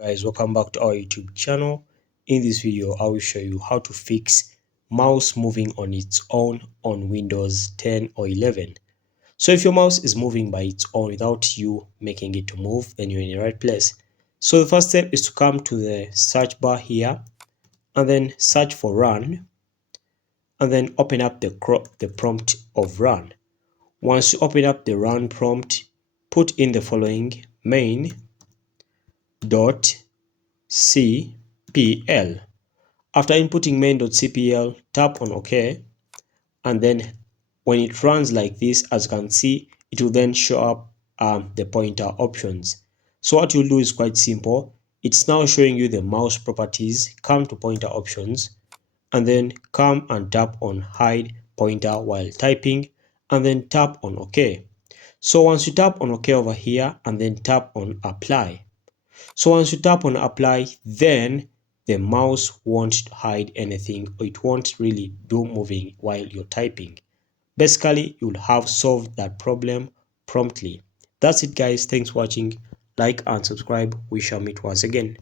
Guys, welcome back to our YouTube channel. In this video I will show you how to fix mouse moving on its own on Windows 10 or 11. So if your mouse is moving by its own without you making it to move, then you're in the right place. So the first step is to come to the search bar here and then search for run and then open up the prompt of run. Once you open up the run prompt, put in the following: main.cpl. After inputting main.cpl, tap on OK, and then when it runs like this, as you can see, it will then show up the pointer options. So what you'll do is quite simple. It's now showing you the mouse properties. Come to pointer options and then come and tap on hide pointer while typing and then tap on OK. So once you tap on OK over here and then tap on apply. So once you tap on apply, then the mouse won't hide anything, or it won't really do moving while you're typing. Basically, you'll have solved that problem promptly. That's it, guys. Thanks for watching. Like and subscribe. We shall meet once again.